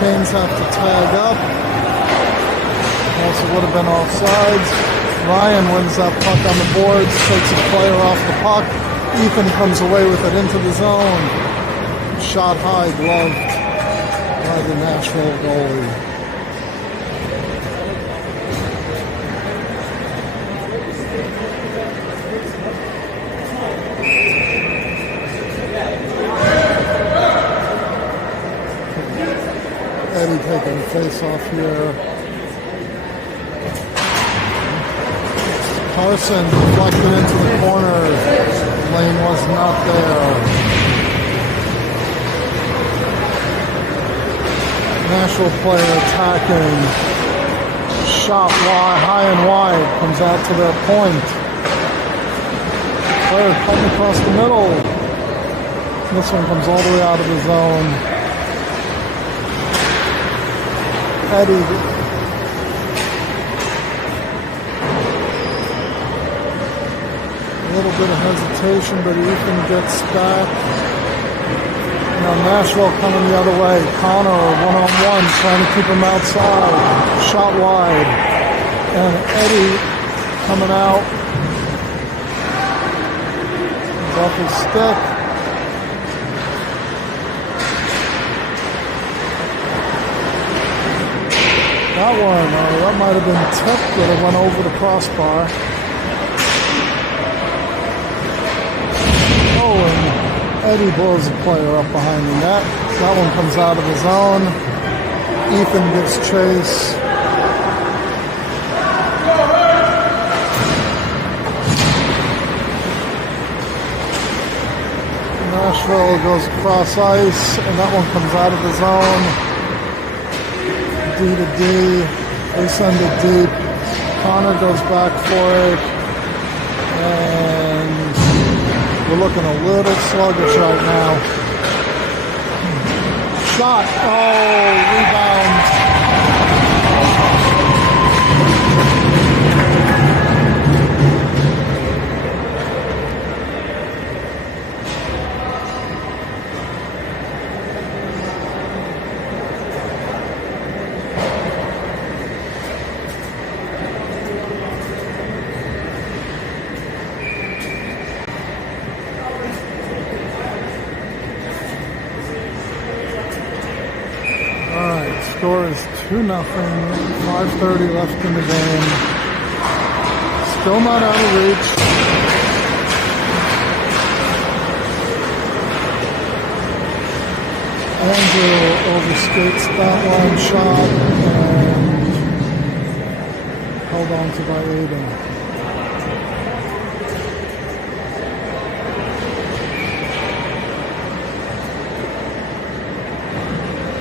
Canes have to tag up. Also would have been offsides. Ryan wins that puck on the boards, takes a player off the puck. Ethan comes away with it into the zone. Shot high, gloved by the Nashville goalie. Eddie taking the face off here. Carson deflected into the corner. Lane was not there. Nashville player attacking. Shot wide, high and wide. Comes out to their point. Player cutting across the middle. This one comes all the way out of the zone. Eddie. A little bit of hesitation, but Ethan gets back. Now Nashville coming the other way. Connor one-on-one, trying to keep him outside. Shot wide. And Eddie coming out. He's off his stick. That one, that might have been tipped, but it went over the crossbar. Oh, and Eddie blows the player up behind the net. That one comes out of the zone. Ethan gives chase. Nashville goes across ice, and that one comes out of the zone. D to D, they send it deep. Connor goes back for it, and we're looking a little sluggish right now. Shot, oh, rebound. Score is 2-0, 5:30 left in the game. Still not out of reach. Andrew overskates that line shot and held on to by Aiden.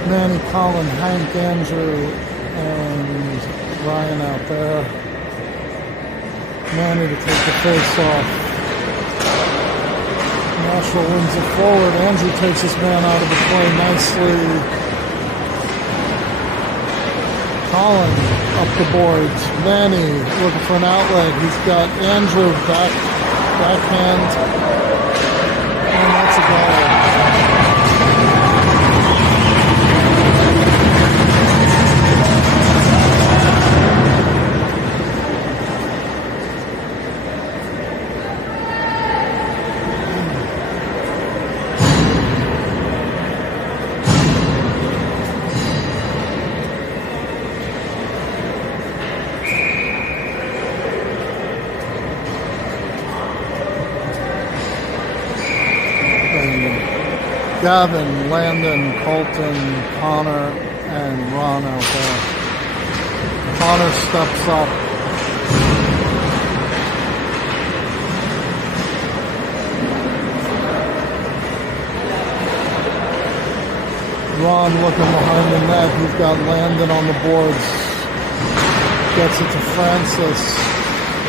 Manny, Colin, Hank, Andrew, and Ryan out there. Manny to take the face off. Nashville wins it forward. Andrew takes his man out of the play nicely. Colin up the boards. Manny looking for an outlet. He's got Andrew backhand. And that's a goal. Gavin, Landon, Colton, Connor, and Ron out there. Connor steps up. Ron looking behind the net. He's got Landon on the boards. Gets it to Francis.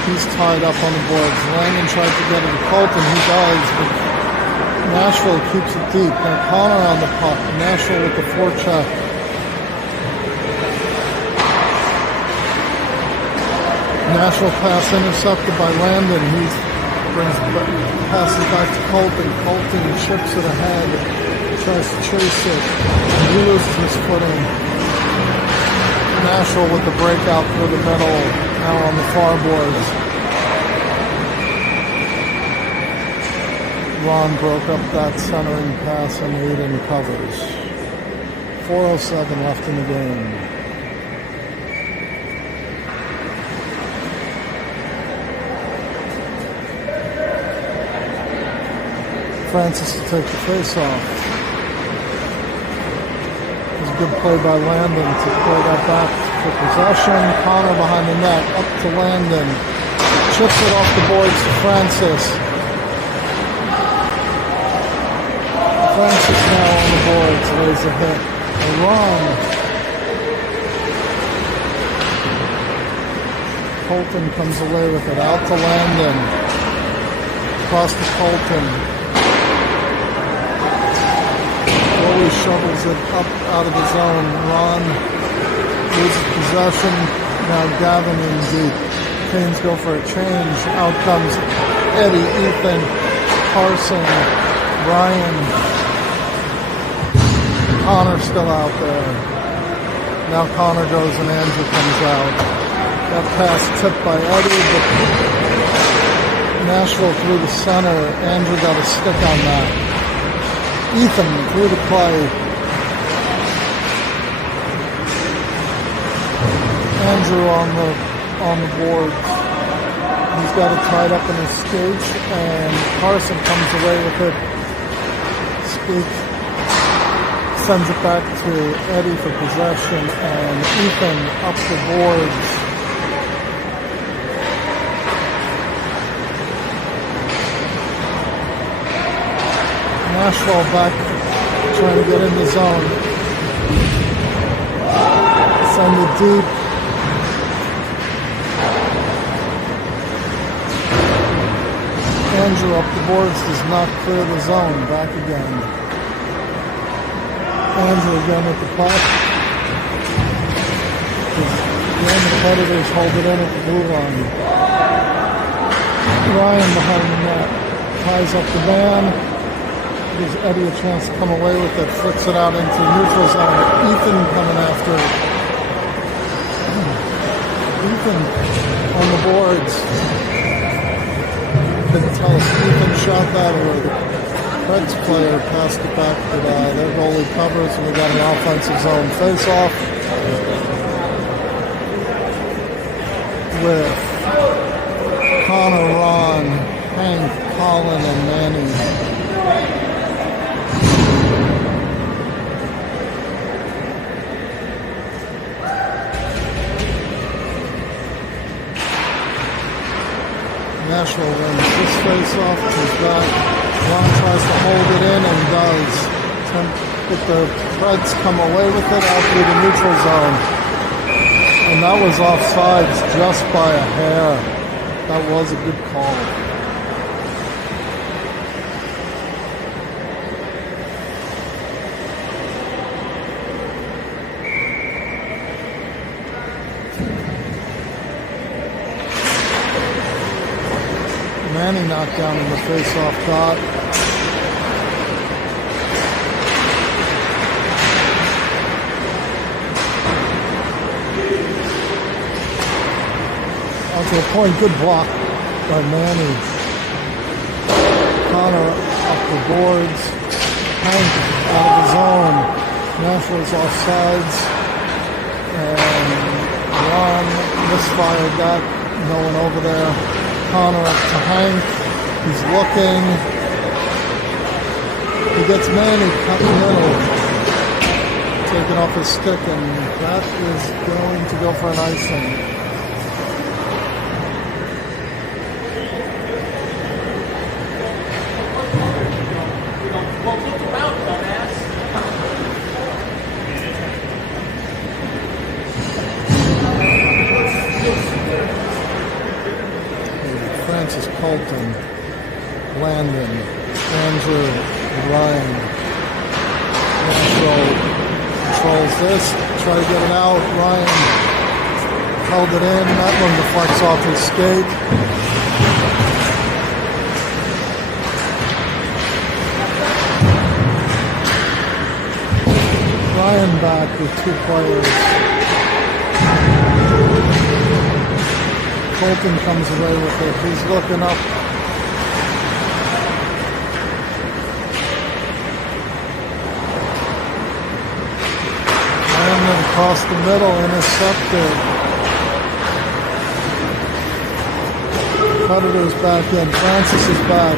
He's tied up on the boards. Landon tries to get it to Colton. He does. Nashville keeps it deep. Now Connor on the puck. Nashville with the forecheck. Nashville pass intercepted by Landon. He passes back to Colton. Colton chips it ahead. Tries to chase it. He loses his footing. Nashville with the breakout through the middle, now on the far boards. Ron broke up that centering pass and Aiden covers. 4:07 left in the game. Francis to take the face off. It was a good play by Landon to play that back for possession. Connor behind the net, up to Landon. Chips it off the boards to Francis. Francis now on the boards, lays a hit. A run. Colton comes away with it, out to Landon. Across to Colton. Goalie shovels it up out of the zone. Ron loses possession. Now Gavin in deep. Canes go for a change. Out comes Eddie, Ethan, Carson, Brian. Connor still out there. Now Connor goes and Andrew comes out. That pass tipped by Eddie, but Nashville through the center. Andrew got a stick on that. Ethan through the play. Andrew on the board. He's got it tied up in his skates, and Carson comes away with it. Skate sends it back to Eddie for possession, and Ethan up the boards. Nashville back trying to get in the zone. Send it deep. Andrew up the boards does not clear the zone. Back again. Andrew again at the puck. Again, the Predators hold it in at the blue line. Ryan behind the net. Ties up the man. Gives Eddie a chance to come away with it. Flicks it out into neutral zone. Ethan coming after it. Ethan on the boards. Couldn't tell if Ethan shot that or the Preds player passed it back, but their goalie covers, and we got an offensive zone face-off with Connor, Ron, Hank, Colin, and Manny. Nashville wins this face-off, comes back. Ron tries to hold it in and does. But the Preds come away with it out through the neutral zone. And that was offsides just by a hair. That was a good call. Manny knocked down in the face-off dot. Out to a point, good block by Manny. Connor up the boards. Hank out of the zone. Nashville's offsides. And Ron misfired that. No one over there. Connor up to Hank. He's looking. He gets Manny cut in the middle. Taken off his stick, and that is going to go for an icing. Francis, Colton, Landon, Andrew, Ryan. Nashville controls this, try to get it out. Ryan held it in. That one deflects off his skate. Ryan back with two players. Colton comes away with it. He's looking up. Landon across the middle, intercepted. Predator's back in. Francis is back.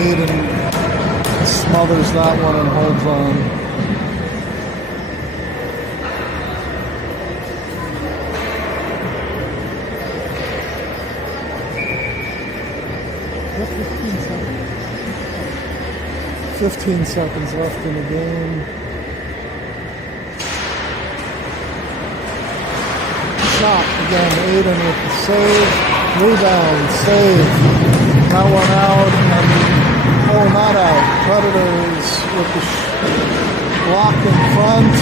Aiden smothers that one and holds on. Just 15 seconds left in the game. Shot again. Aiden with the save. Rebound, save. That one out, and not out. Predators with the block in front,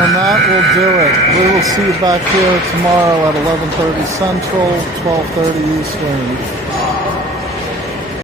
and that will do it. We will see you back here tomorrow at 11:30 Central, 12:30 Eastern.